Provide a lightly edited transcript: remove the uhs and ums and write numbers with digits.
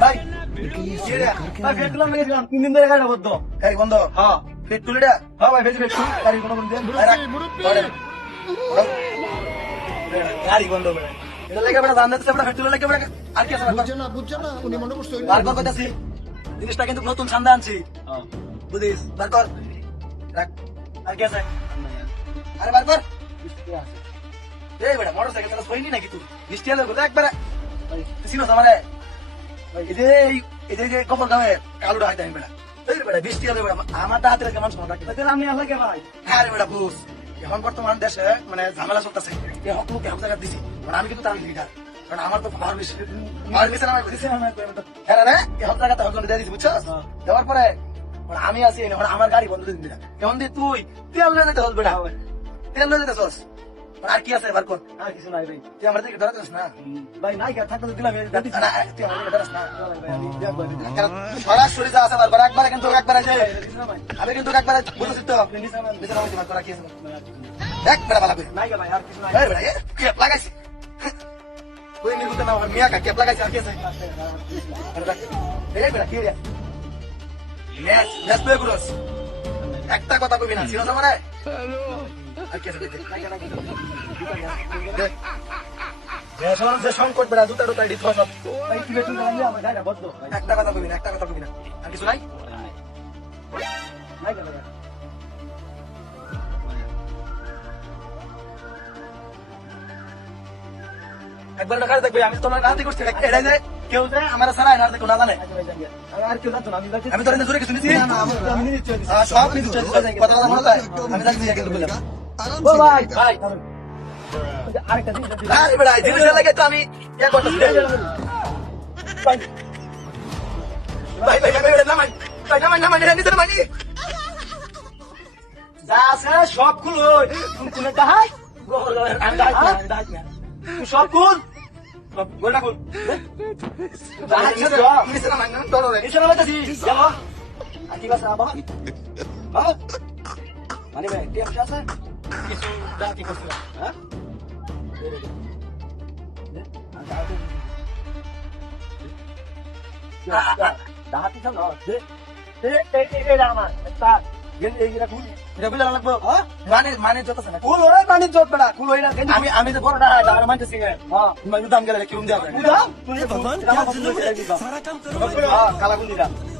ভাই ভাই ফেট তুলাম গেছিলাম 3 দিন ধরে গাড়ি বন্ধ গাড়ি বন্ধ হ্যাঁ ফেট তুলিটা হ্যাঁ ভাই ফেট গাড়ি কোনো বন্ধ গাড়ি বন্ধ করে এটা লেগে বড় জানতে সবটা ফেট তুলে লেগে বড় আর কি আছে বুঝছো না উনি মনে করছে বার কর কইতাছি জিনিসটা কিন্তু নতুন ছান্দা আনছি বুঝিস বার কর রাখ আর কি আছে আরে বার কর এই বড় মোটরসাইকেল চালাস হইনি নাকি তুই মিষ্টি আলো গোটা একবার সিনো সামনে এই যে কপল গায়ে কালুটা হাইতে আমি বেড়া এই বেড়া বৃষ্টি হবে বেড়া আমার হাতে রেখে মানুষ মনে রাখি আমি আল্লাহ কে ভাই হ্যাঁ রে বেড়া বুঝ এখন বর্তমান দেশে মানে ঝামেলা চলতেছে এই হক লোক জায়গা দিছি মানে আমি কিন্তু তার লিডার কারণ আমার তো পারমিশন আমার দিছে হ্যাঁ রে এই হক জায়গাতে হক দিয়ে দিছি বুঝছস দেওয়ার পরে আমি আছি এখন আমার গাড়ি বন্ধ দিন দিলা এখন দিয়ে তুই তেল লয়ে যেতে হল বেড়া তেল লয়ে যেতে চস আর কি আছে বার কর আর কিছু নাই ভাই তুই আমার দিকে ধরাতেছ না ভাই নাই কা থাকতে দিলাম তুই আমার দিকে ধরাস না সরাসরি যা আছে বার একবার কিন্তু একবার আছে আমি কিন্তু একবার বুঝছিস তো বিছানা মধ্যে করা কি আছে একবার ভালো করে নাই ভাই আর কিছু নাই এই ভাই কেপ লাগাইছি ওই নিগুতে না মিয়া কা কেপ লাগাইছি আর কি আছে এই বেটা কি রে নেস প্লে করস একটা কথা কইবি না সিনো মানে সংকট বেড়া দুটা দুটা দিত সব একটা কথা কবি না একটা কথা কবি না আর কিছু নাই একবার কাজ দেখবে আমি তোমার কাজ করছি এটা যে কেউ যে আমার সারা এনার দেখো না জানে আর কেউ জানতো না আমি তোর জোরে কিছু নিছি সব কিছু কথা কথা মনে যায় আমি জানি কিন্তু বললাম ও ভাই ভাই আরেকটা জিনিস আরে বড় জিনিস লাগে তো আমি ইয়া করতেছি ভাই ভাই ভাই ভাই না মানে নিতে মানি যা আছে সব খুলো কোনে দাহাই গোহর গোহর আন্দা আন্দা সব খুল সব গোলটা খুল দাহাই ছিল নিতে মানি তোর রে নিতে মানি চলো আকি বাস আবা হ্যাঁ মানে ভাই কি আছে কিছু ডাকি করছ হ্যাঁ দাহাতি সব না এই রামান তা এই এরা কুল এটা বিলা লাগবে হ্যাঁ মানে যত আছে না কুল ওরে মানে যত বড় কুল ওইরা আমি যে বড়টা আর মানতেছি হ্যাঁ তুমি দাম গেলে কি রুম দেয়া তুই দাম তুই ভগবান সারা কাম করো কালা গুলি দাম